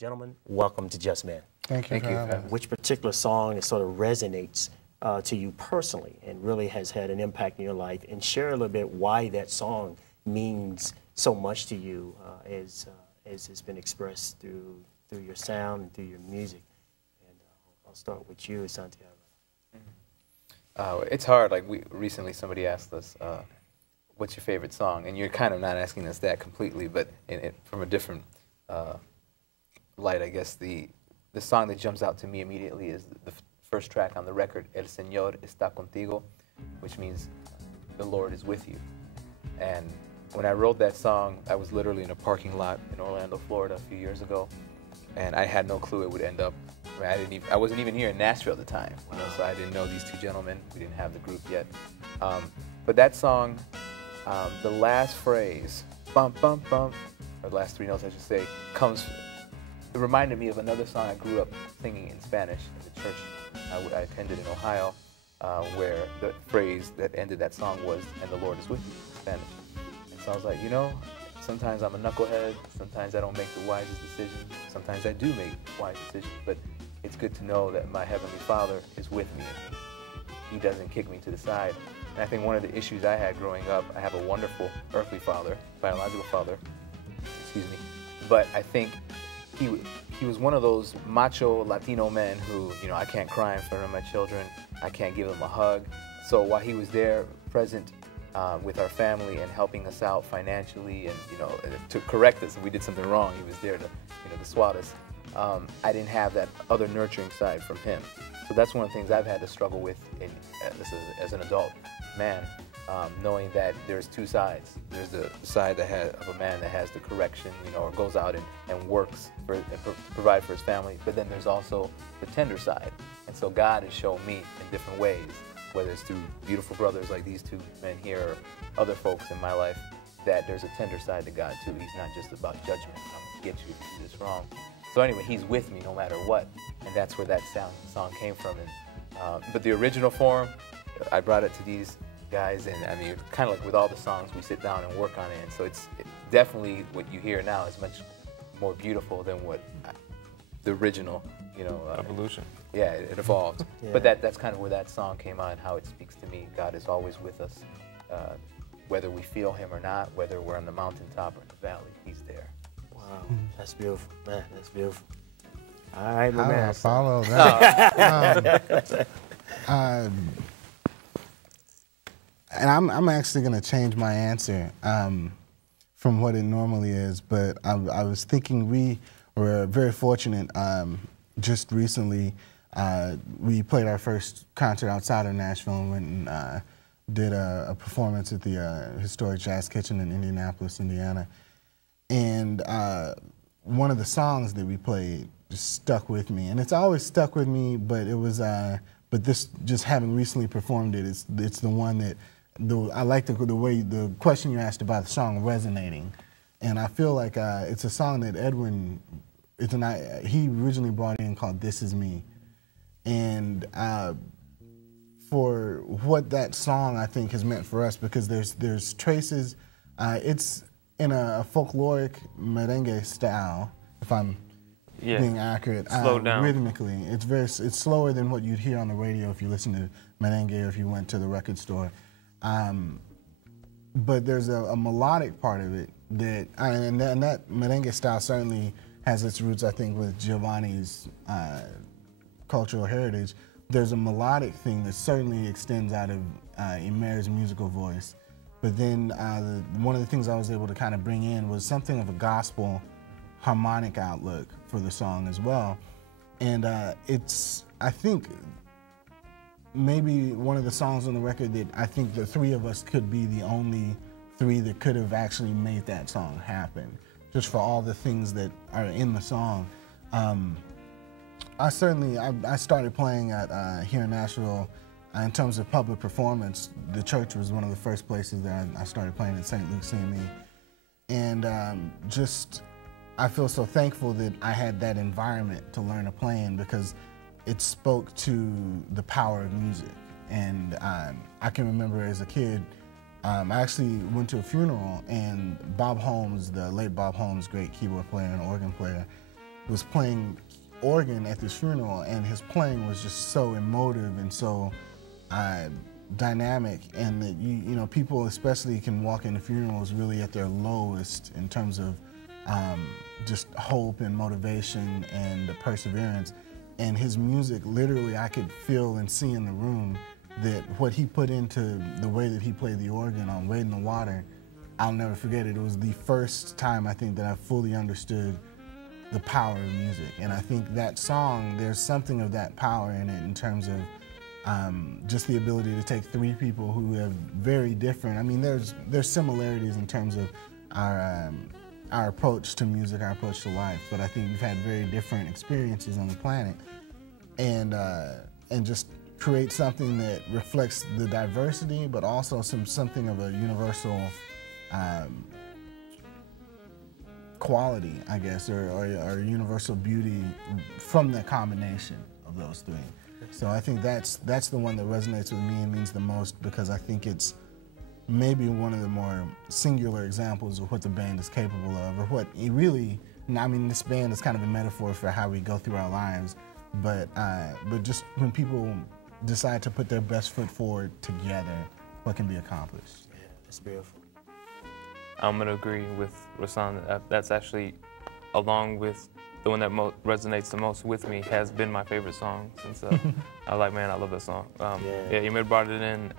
Gentlemen, welcome to Just Men. Thank you for having us. Which particular song that sort of resonates to you personally and really has had an impact in your life? And share a little bit why that song means so much to you as it's been expressed through your sound and through your music. And I'll start with you, Santiago. It's hard. Like recently somebody asked us, what's your favorite song? And you're kind of not asking us that completely, but from a different light, I guess. The song that jumps out to me immediately is the first track on the record, El Señor está contigo, which means the Lord is with you. And when I wrote that song, I was literally in a parking lot in Orlando, Florida a few years ago, and I had no clue it would end up. I wasn't even here in Nashville at the time, so I didn't know these two gentlemen. We didn't have the group yet. But that song, the last phrase, bum, bum, bum, or the last three notes, I should say, it reminded me of another song I grew up singing in Spanish in the church I attended in Ohio, where the phrase that ended that song was, "And the Lord is with you," in Spanish. And so I was like, you know, sometimes I'm a knucklehead, sometimes I don't make the wisest decisions, sometimes I do make wise decisions, but it's good to know that my Heavenly Father is with me. He doesn't kick me to the side. And I think one of the issues I had growing up, I have a wonderful earthly father, biological father, excuse me, but I think he was one of those macho Latino men who, you know, I can't cry in front of my children, I can't give them a hug. So while he was there present with our family and helping us out financially and, you know, to correct us if we did something wrong, he was there to, you know, to swat us. I didn't have that other nurturing side from him. So that's one of the things I've had to struggle with as an adult man, knowing that there's two sides. There's the side of a man that has the correction, you know, or goes out and works to provide for his family, but then there's also the tender side. And so God has shown me in different ways, whether it's through beautiful brothers like these two men here or other folks in my life, that there's a tender side to God too. He's not just about judgment. I'm going to get you if you do this wrong. So anyway, he's with me no matter what, and that's where that song came from. And, but the original form, I brought it to these guys, and I mean, kind of like with all the songs, we sit down and work on it, and so it's definitely what you hear now is much more beautiful than what the original, you know. Evolution. Yeah, it evolved. Yeah. But that's kind of where that song came out and how it speaks to me. God is always with us, whether we feel Him or not, whether we're on the mountaintop or in the valley, He's there. Wow, that's beautiful, man. That's beautiful. All right, my man. Follow that. And I'm actually going to change my answer from what it normally is, but I was thinking we were very fortunate. Just recently, we played our first concert outside of Nashville and went and did a performance at the Historic Jazz Kitchen in Indianapolis, Indiana. And one of the songs that we played just stuck with me, and it's always stuck with me. But it was, but this just having recently performed it, it's the one that I like the way the question you asked about the song resonating, and I feel like it's a song that Edwin, he originally brought in called "This Is Me," and for what that song I think has meant for us, because there's traces, it's in a folkloric merengue style, if I'm being accurate, Slow down. Rhythmically. It's slower than what you'd hear on the radio if you listen to merengue or if you went to the record store. But there's a melodic part of it and that merengue style certainly has its roots, I think, with Giovanni's cultural heritage. There's a melodic thing that certainly extends out of Emer's musical voice. But then one of the things I was able to kind of bring in was something of a gospel harmonic outlook for the song as well. And I think, maybe one of the songs on the record that I think the three of us could be the only three that could have actually made that song happen, just for all the things that are in the song. I started playing here in Nashville. In terms of public performance, the church was one of the first places that I started playing at St. Luke's CME. And I feel so thankful that I had that environment to learn to play in, because it spoke to the power of music. And I can remember as a kid, I actually went to a funeral, and Bob Holmes, the late Bob Holmes, great keyboard player and organ player, was playing organ at this funeral, and his playing was just so emotive and so dynamic, and that you know, people especially can walk into funerals really at their lowest in terms of just hope and motivation and perseverance. And his music, literally, I could feel and see in the room that what he put into the way that he played the organ on Wade in the Water, I'll never forget it. It was the first time I think that I fully understood the power of music. And I think that song, there's something of that power in it in terms of just the ability to take three people who have very different, I mean, there's similarities in terms of our approach to music, our approach to life, but I think we've had very different experiences on the planet, and just create something that reflects the diversity, but also something of a universal quality, I guess, or universal beauty from the combination of those three. So I think that's the one that resonates with me and means the most, because I think it's maybe one of the more singular examples of what the band is capable of, or what it really, I mean, this band is kind of a metaphor for how we go through our lives, but just when people decide to put their best foot forward together, what can be accomplished. Yeah, that's beautiful. I'm going to agree with Rasan. That's actually, along with the one that resonates the most with me, has been my favorite song since I love that song. Yeah, Emir brought it in,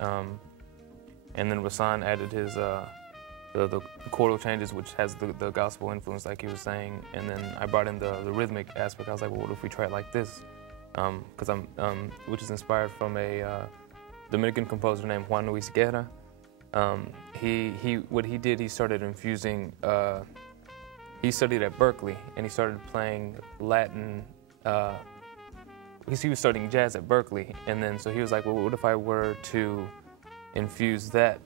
and then Rasan added his the chordal changes, which has the gospel influence, like he was saying, and then I brought in the rhythmic aspect. I was like, well, what if we try it like this? Which is inspired from a Dominican composer named Juan Luis Guerra. What he did, he started infusing. He studied at Berkeley, and he started playing Latin. He was studying jazz at Berkeley, and then so he was like, well, what if I were to infuse the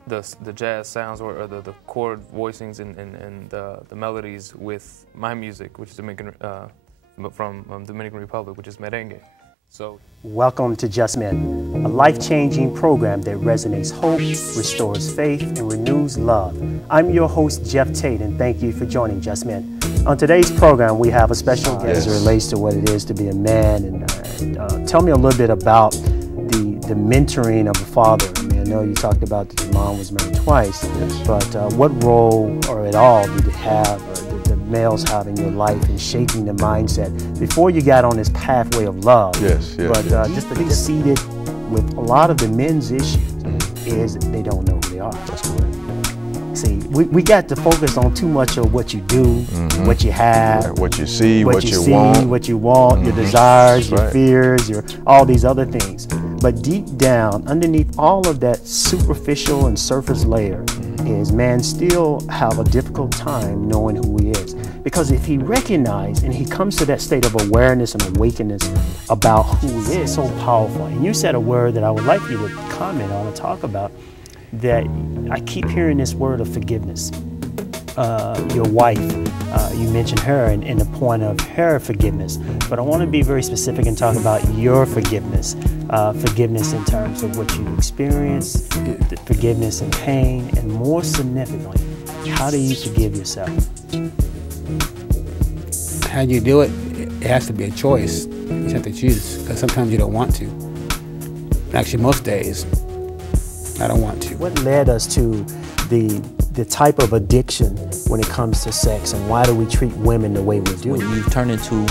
jazz sounds or the chord voicings and the melodies with my music, which is from Dominican Republic, which is merengue. So, welcome to Just Men, a life-changing program that resonates hope, restores faith, and renews love. I'm your host, Jeff Tate, and thank you for joining Just Men. On today's program, we have a special guest as it relates to what it is to be a man. And tell me a little bit about the mentoring of a father. I mean, I know you talked about that your mom was married twice, but what role or at all did it have, or did the males have in your life in shaping the mindset before you got on this pathway of love? Just to be seated with a lot of the men's issues is they don't know who they are. That's correct. See, we got to focus on too much of what you do, what you have, what you see, what you want, your desires, your fears, all these other things. But deep down, underneath all of that superficial and surface layer, is man still have a difficult time knowing who he is. Because if he recognizes and he comes to that state of awareness and awakeness about who he is, so powerful. And you said a word that I would like you to comment on and talk about, that I keep hearing this word of forgiveness. Your wife, you mentioned her in the point of her forgiveness, but I want to be very specific and talk about your forgiveness. Forgiveness in terms of what you experienced, the forgiveness in pain, and more significantly, how do you forgive yourself? How you do it, it has to be a choice. You have to choose, because sometimes you don't want to. Actually, most days, I don't want to. What led us to the type of addiction when it comes to sex, and why do we treat women the way we do? When you turn into